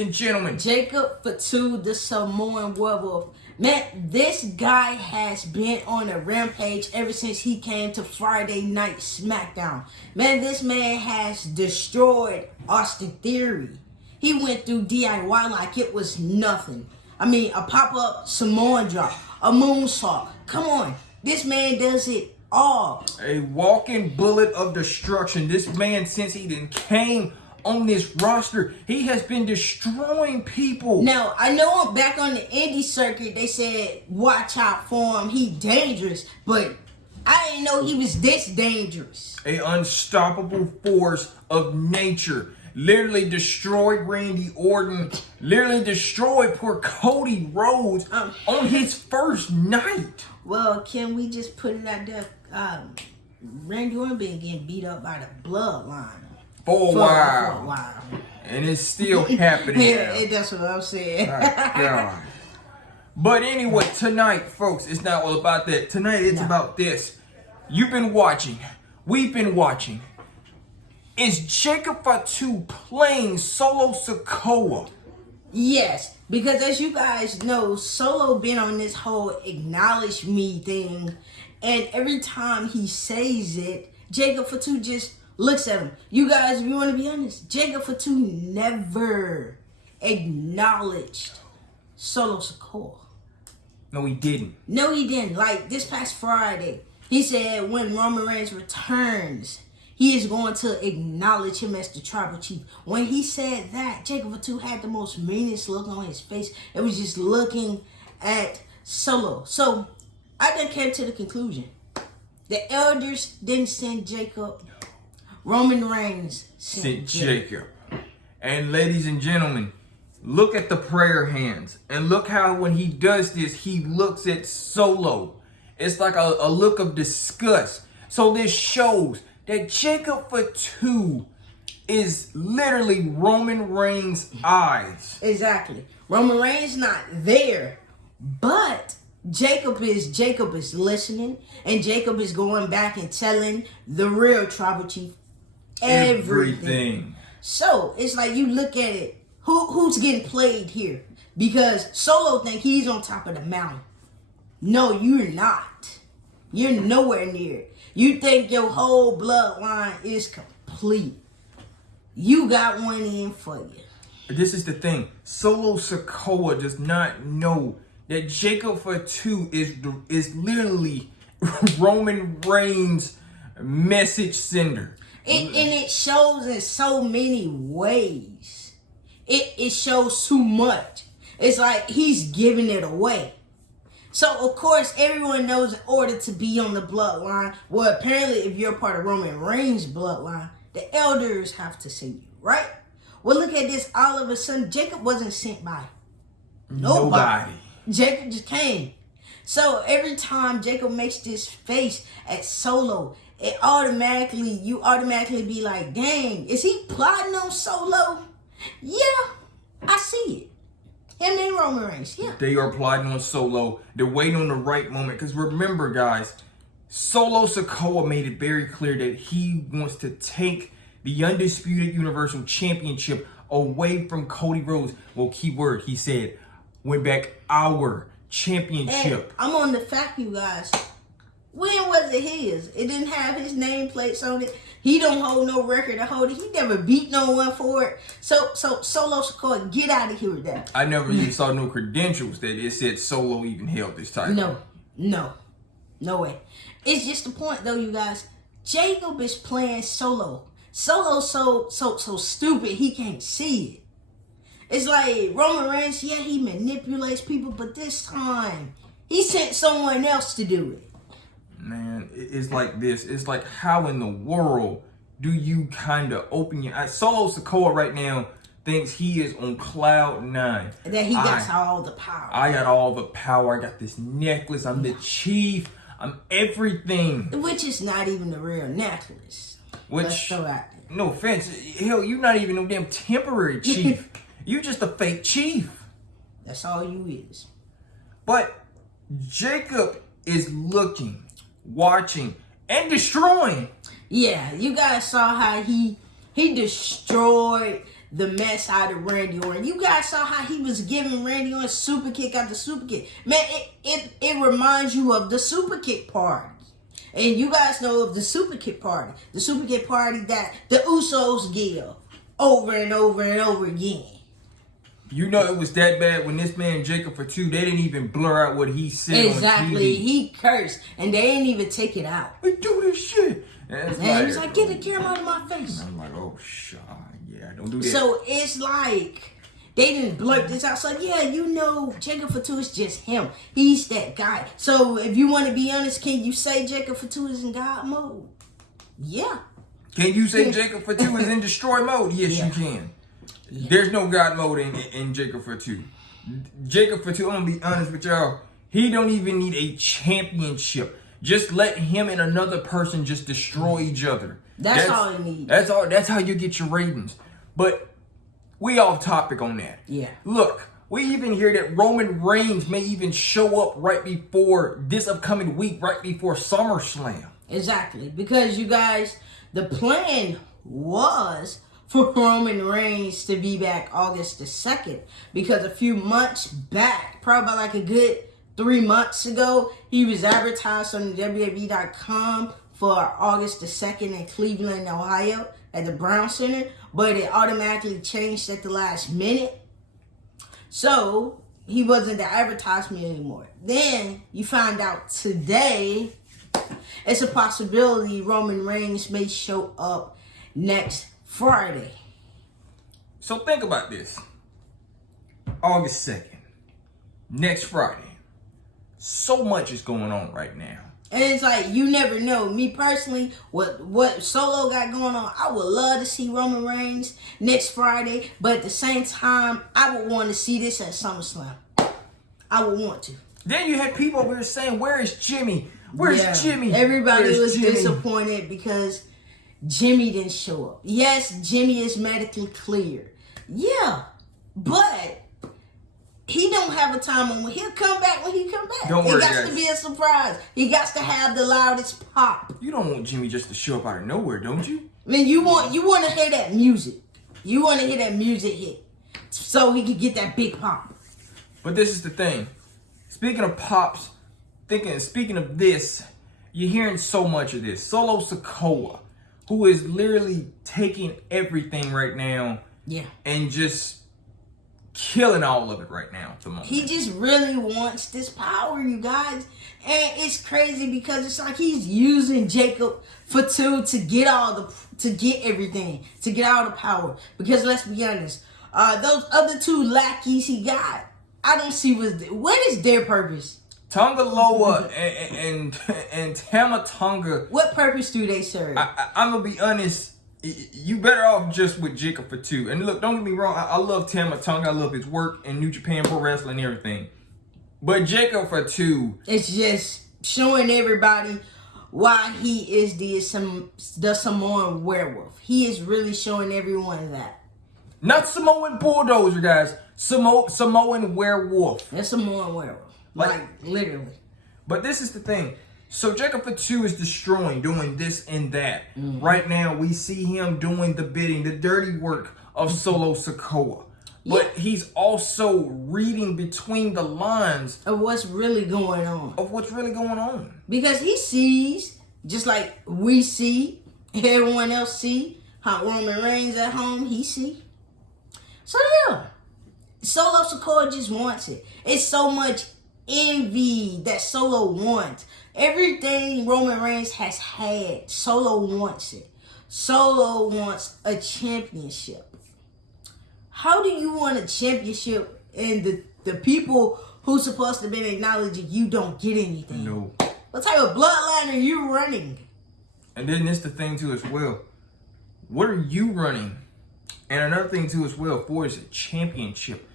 and gentlemen, Jacob Fatu, the Samoan werewolf. Man, this guy has been on a rampage ever since he came to Friday Night SmackDown. Man, this man has destroyed Austin Theory. He went through DIY like it was nothing. I mean, a pop-up Samoan drop, a moonsault. Come on, this man does it all. A walking bullet of destruction. This man, since he done came on this roster, he has been destroying people. Now, I know back on the indie circuit, they said, watch out for him, he dangerous. But I didn't know he was this dangerous. A unstoppable force of nature. Literally destroyed Randy Orton. Literally destroyed poor Cody Rhodes on his first night. Well, can we just put it out there? Randy Orton been getting beat up by the bloodline. For a while. And it's still happening. Yeah, that's what I'm saying. God. But anyway, tonight, folks, it's not all about that. Tonight, it's about this. You've been watching. We've been watching. Is Jacob Fatu playing Solo Sikoa? Yes, because as you guys know, Solo been on this whole acknowledge me thing. And every time he says it, Jacob Fatu just looks at him. You guys, if you want to be honest, Jacob Fatu never acknowledged Solo Sikoa. No, he didn't. No, he didn't. Like this past Friday, he said when Roman Reigns returns, he is going to acknowledge him as the tribal chief. When he said that, Jacob Fatu had the most meanest look on his face. It was just looking at Solo. So I then came to the conclusion. The elders didn't send Jacob. Roman Reigns sent Jacob. And ladies and gentlemen, look at the prayer hands. And look how when he does this, he looks at Solo. It's like a look of disgust. So this shows that Jacob Fatu is literally Roman Reigns' eyes. Exactly. Roman Reigns not there, but Jacob is listening, and Jacob is going back and telling the real tribal chief everything. So it's like you look at it, who's getting played here? Because Solo think he's on top of the mountain. No, you're not. You're nowhere near it. You think your whole bloodline is complete. You got one in for you. This is the thing. Solo Sikoa does not know that Jacob Fatu is literally Roman Reigns' message sender. And it shows in so many ways. It shows too much. It's like he's giving it away. So, of course, everyone knows in order to be on the bloodline, well, apparently, if you're part of Roman Reigns' bloodline, the elders have to send you, right? Well, look at this. All of a sudden, Jacob wasn't sent by nobody. Jacob just came. So, every time Jacob makes this face at Solo, you automatically be like, dang, is he plotting on Solo? Yeah, I see it. Him and Roman Reigns, yeah. They are plotting on Solo. They're waiting on the right moment. Because remember, guys, Solo Sikoa made it very clear that he wants to take the Undisputed Universal Championship away from Cody Rhodes. Well, keyword, he said, win back our championship. And I'm on the fact, you guys. When was it his? It didn't have his nameplates on it. He don't hold no record to hold it. He never beat no one for it. So Solo Sikoa, get out of here with that. I never even saw no credentials that it said Solo even held this title. No way. It's just the point though, you guys. Jacob is playing Solo. Solo's so stupid he can't see it. It's like Roman Reigns, yeah, he manipulates people, but this time he sent someone else to do it. Man, it's like this. It's like, how in the world do you kind of open your eyes? Solo Sikoa right now thinks he is on cloud 9. That he got all the power. I got all the power. I got this necklace. I'm the chief. I'm everything. Which is not even the real necklace. Which, throw out there. No offense. Hell, you're not even no damn temporary chief. You just a fake chief. That's all you is. But Jacob is looking, watching, and destroying. Yeah, you guys saw how he destroyed the mess out of Randy Orton. You guys saw how he was giving Randy Orton super kick after super kick. Man, it reminds you of the super kick party. And you guys know of the super kick party. The super kick party that the Usos give over and over and over again. You know it was that bad when this man Jacob Fatu, they didn't even blur out what he said Exactly. on TV. He cursed and they didn't even take it out. We do this shit. And he was like, get the camera out of my face. I'm like, oh, yeah, don't do that. So it's like, they didn't blurt this out. So yeah, you know, Jacob Fatu is just him. He's that guy. So if you want to be honest, can you say Jacob Fatu is in God mode? Yeah. Can you say Jacob Fatu is in destroy mode? Yes, you can. Yeah. There's no God mode in Jacob Fatu. Jacob Fatu, I'm going to be honest with y'all, he don't even need a championship. Just let him and another person just destroy each other. That's all he needs. That's all. That's how you get your ratings. But we off topic on that. Yeah. Look, we even hear that Roman Reigns may even show up right before this upcoming week, right before SummerSlam. Exactly. Because you guys, the plan was for Roman Reigns to be back August the 2nd. Because a few months back, probably like a good 3 months ago, he was advertised on WWE.com for August the 2nd in Cleveland, Ohio at the Brown Center, but it automatically changed at the last minute. So he wasn't the advertisement anymore. Then you find out today it's a possibility Roman Reigns may show up next Friday. So think about this. August 2nd, next Friday. So much is going on right now. And it's like, you never know. Me personally, what Solo got going on, I would love to see Roman Reigns next Friday. But at the same time, I would want to see this at SummerSlam. I would want to. Then you had people over here saying, where is Jimmy? Where's Jimmy? Everybody was disappointed because Jimmy didn't show up. Yes, Jimmy is medically cleared. Yeah, but he don't have a time on when he'll come back when he come back. Don't worry, it got to be a surprise. He got to have the loudest pop. You don't want Jimmy just to show up out of nowhere, don't you? I mean, you want to hear that music. You want to hear that music hit so he can get that big pop. But this is the thing. Speaking of pops, speaking of this, you're hearing so much of this. Solo Sikoa, who is literally taking everything right now, and just killing all of it right now at the moment. He just really wants this power, you guys. And it's crazy because it's like he's using Jacob Fatu to get everything, to get all the power. Because let's be honest, those other two lackeys he got, I don't see what is their purpose. Tonga Loa and Tama Tonga. What purpose do they serve? I'm gonna be honest. You better off just with Jacob Fatu. And look, don't get me wrong. I love Tama Tonga. I love his work in New Japan Pro Wrestling and everything. But Jacob Fatu, it's just showing everybody why he is the Samoan werewolf. He is really showing everyone that. Not Samoan bulldozer, guys. Samoan werewolf. That's Samoan werewolf. Like literally. But this is the thing. So Jacob Fatu is destroying, doing this and that. Right now, we see him doing the bidding, the dirty work of Solo Sikoa. But he's also reading between the lines of what's really going on. Because he sees, just like we see, everyone else see, how Roman Reigns at home, he see. So yeah, Solo Sikoa just wants it. It's so much envy that Solo wants. Everything Roman Reigns has had, Solo wants it. Solo wants a championship. How do you want a championship and the people who's supposed to be acknowledging you don't get anything? No. What type of bloodline are you running? And then this the thing too as well. What are you running? And another thing too as well for is a championship.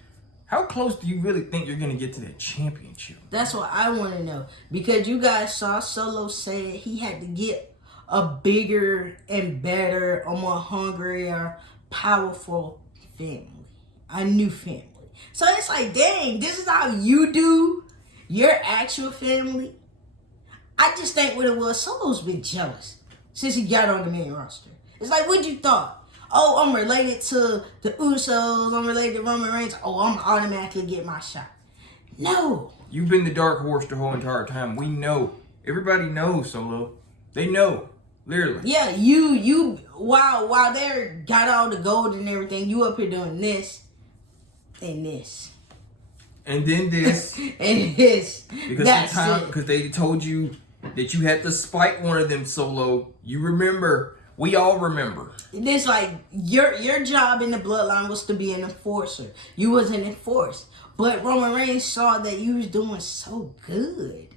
How close do you really think you're going to get to that championship? That's what I want to know. Because you guys saw Solo say he had to get a bigger and better, a more hungrier, powerful family. A new family. So it's like, dang, this is how you do your actual family? I just think what it was, Solo's been jealous since he got on the main roster. It's like, what you thought? Oh, I'm related to the Usos. I'm related to Roman Reigns. Oh, I'm automatically get my shot. No. You've been the dark horse the whole entire time. We know. Everybody knows, Solo. They know. Literally. Yeah, you while they got all the gold and everything, you up here doing this and this. And then this. And this. Because they told you that you had to spike one of them, Solo. You remember. We all remember. It's like your job in the bloodline was to be an enforcer. You wasn't enforced. But Roman Reigns saw that you was doing so good.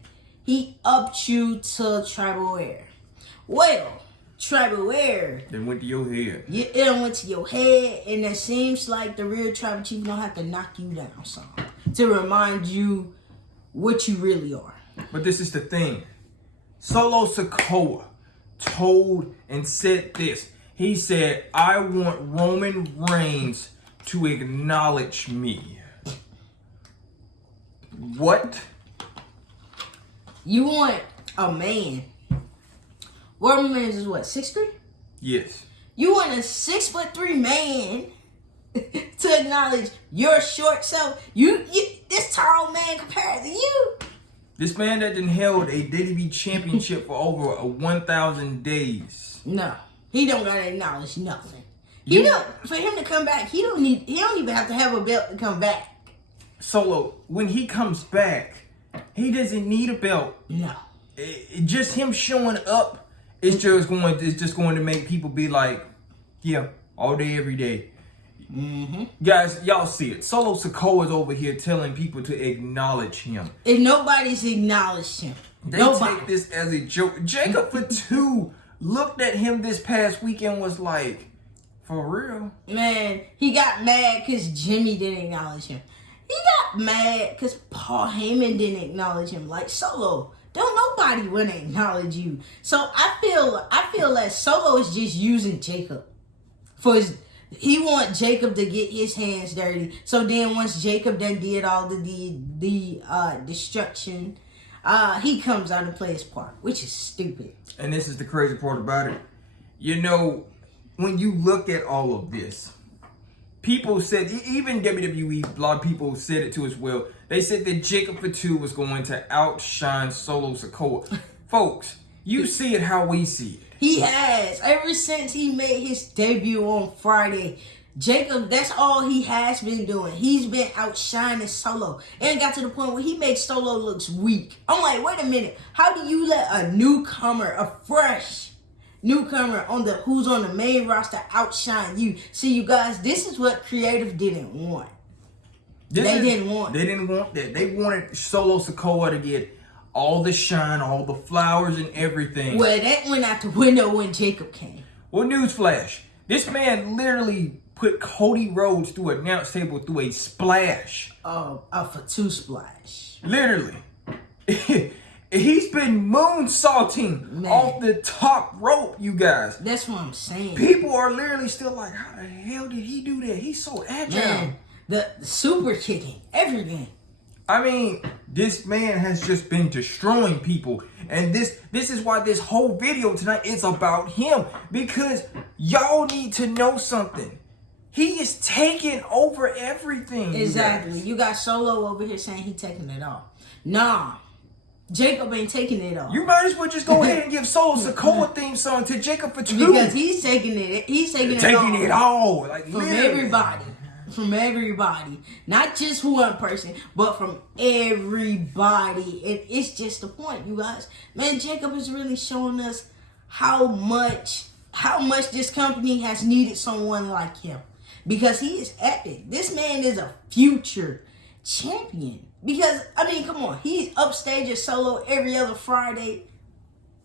He upped you to tribal heir. Well, tribal heir. Then went to your head. It went to your head, and it seems like the real tribal chief don't have to knock you down some to remind you what you really are. But this is the thing. Solo Sikoa told and said this. He said, I want Roman Reigns to acknowledge me. What? You want a man. Roman Reigns is what, 6'3"? Yes. You want a 6'3" man to acknowledge your short self. You this tall man compared to you. This man that done held a DDB championship for over 1,000 days. No, he don't gotta acknowledge nothing. He don't. For him to come back, he don't even have to have a belt to come back. Solo, when he comes back, he doesn't need a belt. No. Just him showing up is just going to make people be like, yeah, all day, every day. Mm-hmm. Guys, y'all see it. Solo Sikoa is over here telling people to acknowledge him. And nobody's acknowledged him. They take this as a joke. JacobFatu looked at him this past weekend, was like, for real? Man, he got mad because Jimmy didn't acknowledge him. He got mad because Paul Heyman didn't acknowledge him. Like, Solo, don't nobody want to acknowledge you. So I feel like Solo is just using Jacob for his. He want Jacob to get his hands dirty. So then once Jacob done did all the destruction, he comes out and plays his part, which is stupid. And this is the crazy part about it. You know, when you look at all of this, people said, even WWE, a lot of people said it too as well. They said that JacobFatu was going to outshine Solo Sikoa. Folks, you see it how we see it. He has. Ever since he made his debut on Friday, Jacob, that's all he has been doing. He's been outshining Solo. And it got to the point where he makes Solo looks weak. I'm like, wait a minute. How do you let a newcomer, a fresh newcomer who's on the main roster outshine you? See, you guys, this is what creative didn't want. They didn't want that. They wanted Solo Sikoa to get all the shine, all the flowers and everything. Well, that went out the window when Jacob came. Well, newsflash. This man literally put Cody Rhodes through an announce table through a splash. A Fatu splash. Literally. He's been moonsaulting off the top rope, you guys. That's what I'm saying. People are literally still like, how the hell did he do that? He's so agile. Man, the super kicking, everything. I mean, this man has just been destroying people. And this is why this whole video tonight is about him. Because y'all need to know something. He is taking over everything. Exactly. You got Solo over here saying he taking it off. Nah. Jacob ain't taking it off. You might as well just go ahead and give Solo Sikoa theme song to JacobFatu. Because he's taking it. He's taking it all. Like, from everybody. From everybody. Not just one person, but from everybody. And it's just the point, you guys. Man, Jacob is really showing us how much this company has needed someone like him. Because he is epic. This man is a future champion. Because, I mean, come on. He's upstage at Solo every other Friday.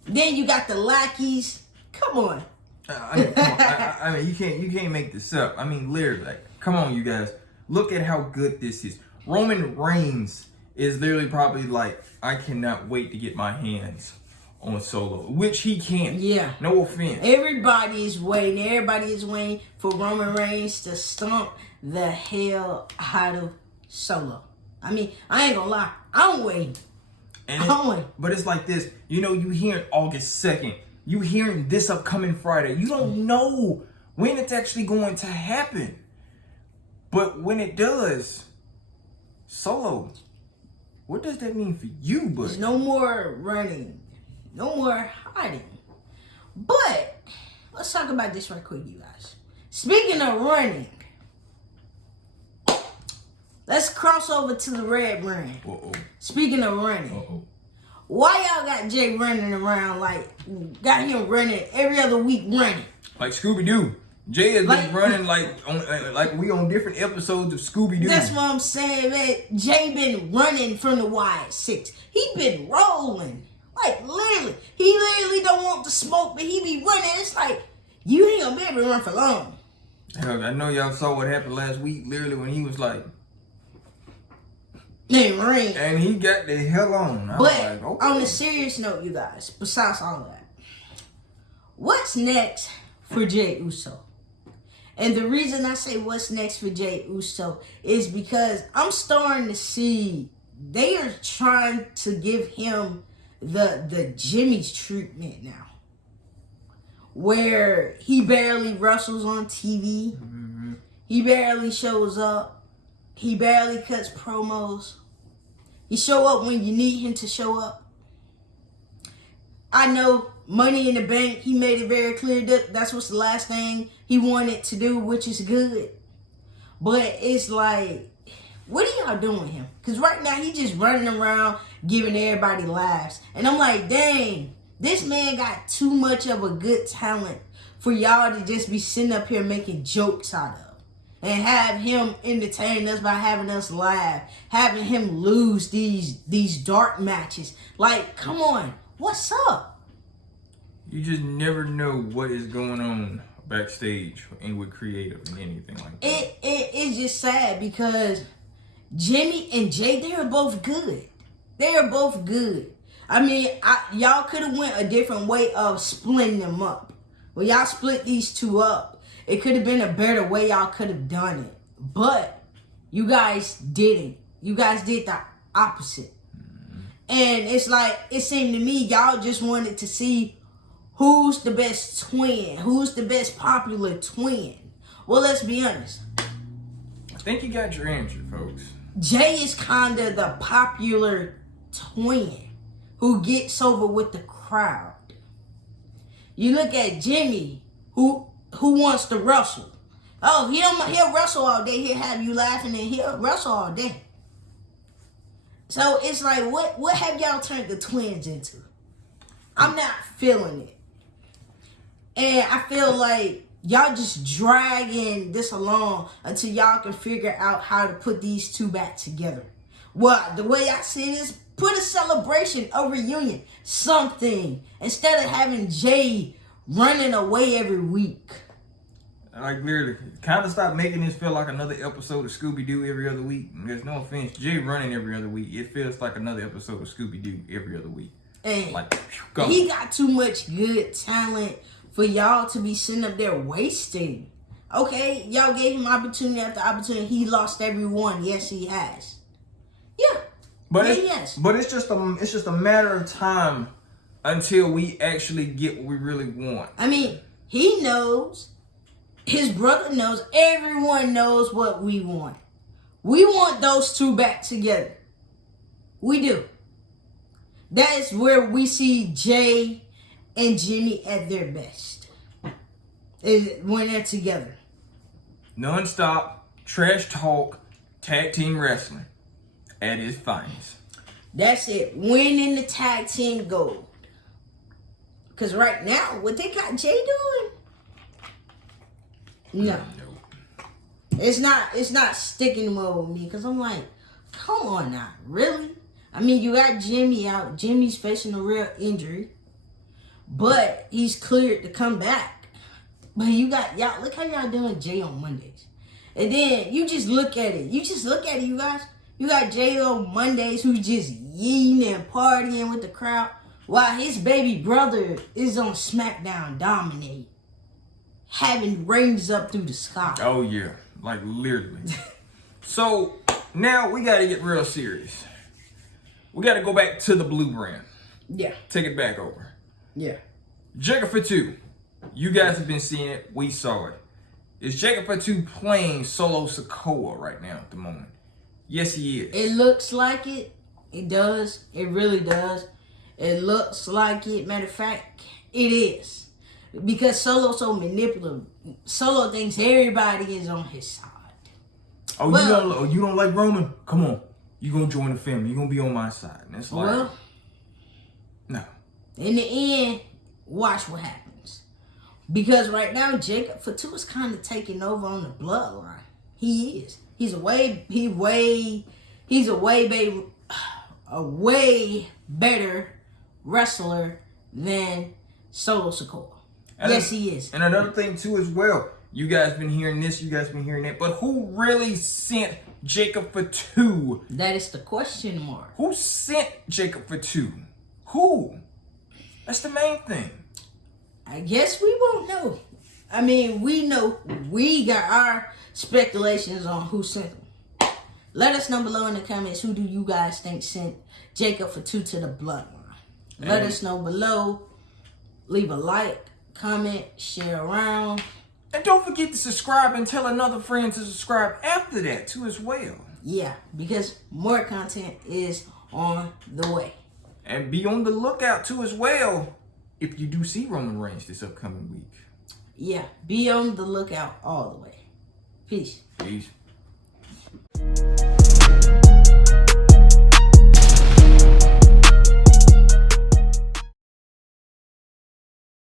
Then you got the lackeys. Come on. I mean, you can't make this up. I mean, literally, like, come on, you guys. Look at how good this is. Roman Reigns is literally probably like, I cannot wait to get my hands on Solo, which he can. Yeah. No offense. Everybody is waiting for Roman Reigns to stomp the hell out of Solo. I mean, I ain't gonna lie. I'm waiting. But it's like this. You know, you hearing August 2nd. You hearing this upcoming Friday. You don't know when it's actually going to happen. But when it does, Solo, what does that mean for you, bud? There's no more running, no more hiding. But let's talk about this right quick, you guys. Speaking of running, let's cross over to the red brand. Speaking of running, why y'all got Jay running around got him running every other week running? Like Scooby-Doo. Jay has been running like we on different episodes of Scooby-Doo. That's what I'm saying, man. Jay been running from the Y6. He been rolling. Like, literally. He literally don't want the smoke, but he be running. It's like, you ain't gonna be able to run for long. Hell, I know y'all saw what happened last week, literally, when he was like... Ring. And he got the hell on. But like, okay. On a serious note, you guys, besides all of that, what's next for Jey Uso? And the reason I say what's next for Jey Uso is because I'm starting to see they are trying to give him the Jimmy's treatment now. Where he barely wrestles on TV. Mm-hmm. He barely shows up. He barely cuts promos. He show up when you need him to show up. I know Money in the Bank, he made it very clear that that's what's the last thing he wanted to do, which is good. But it's like, what are y'all doing with him? Because right now, he just running around giving everybody laughs. And I'm like, dang, this man got too much of a good talent for y'all to just be sitting up here making jokes out of. And have him entertain us by having us laugh. Having him lose these dark matches. Like, come on, what's up? You just never know what is going on backstage and with creative and anything like that. It's just sad because Jimmy and Jay, they're both good. They're both good. I mean, y'all could have went a different way of splitting them up. Well, y'all split these two up. It could have been a better way y'all could have done it. But you guys didn't. You guys did the opposite. Mm-hmm. And it's like, it seemed to me, y'all just wanted to see who's the best twin. Who's the best popular twin. Well, let's be honest. I think you got your answer, folks. Jay is kind of the popular twin who gets over with the crowd. You look at Jimmy, who wants to wrestle. Oh, he'll wrestle all day. He'll have you laughing and he'll wrestle all day. So it's like, what have y'all turned the twins into? I'm not feeling it. And I feel like y'all just dragging this along until y'all can figure out how to put these two back together. Well, the way I see it is put a celebration, a reunion, something. Instead of having Jay running away every week. Like, literally, kind of stop making this feel like another episode of Scooby-Doo every other week. And there's no offense, Jay running every other week. It feels like another episode of Scooby-Doo every other week. And like, go. He got too much good talent for y'all to be sitting up there wasting. Okay, y'all gave him opportunity after opportunity. He lost every one. Yes, he has. Yeah, but yes. But it's just a matter of time until we actually get what we really want. I mean, he knows. His brother knows. Everyone knows what we want. We want those two back together. We do. That is where we see Jay and Jimmy at their best. Is when they're together. Non-stop, trash talk, tag team wrestling at its finest. That's it. Winning the tag team gold. Because right now, what they got Jay doing? No. It's not sticking well with me. Because I'm like, come on now. Really? I mean, you got Jimmy out. Jimmy's facing a real injury. But he's cleared to come back. But you got, y'all, look how y'all doing Jay on Mondays. And then you just look at it. You guys. You got Jay on Mondays who's just yeeting and partying with the crowd. While his baby brother is on SmackDown dominating. Having rings up through the sky. Oh, yeah. Like, literally. So, now we got to get real serious. We got to go back to the blue brand. Yeah. Take it back over. Yeah. Jacobfatu. You guys have been seeing it. We saw it. Is Jacob Fatu playing solo Sikoa right now at the moment? Yes, he is. It looks like it. It does. It really does. It looks like it. Matter of fact, it is. Because Solo's so manipulative. Solo thinks everybody is on his side. Oh, well, you don't like Roman? Come on. You gonna join the family. You gonna be on my side. And it's like, well, no. In the end, watch what happens. Because right now, Jacob Fatu is kind of taking over on the bloodline. He is. He's a way better wrestler than Solo Sikoa. Yes, he is. And another thing too as well. You guys been hearing this, you guys been hearing that, but who really sent Jacob Fatu? That is the question mark. Who sent Jacob Fatu? Who? That's the main thing. I guess we won't know. I mean, we know we got our speculations on who sent him. Let us know below in the comments, who do you guys think sent Jacob Fatu to the bloodline? Let us know below. Leave a like, comment, share around. And don't forget to subscribe and tell another friend to subscribe after that too as well. Yeah, because more content is on the way. And be on the lookout too as well if you do see Roman Reigns this upcoming week. Yeah, be on the lookout all the way. Peace. Peace.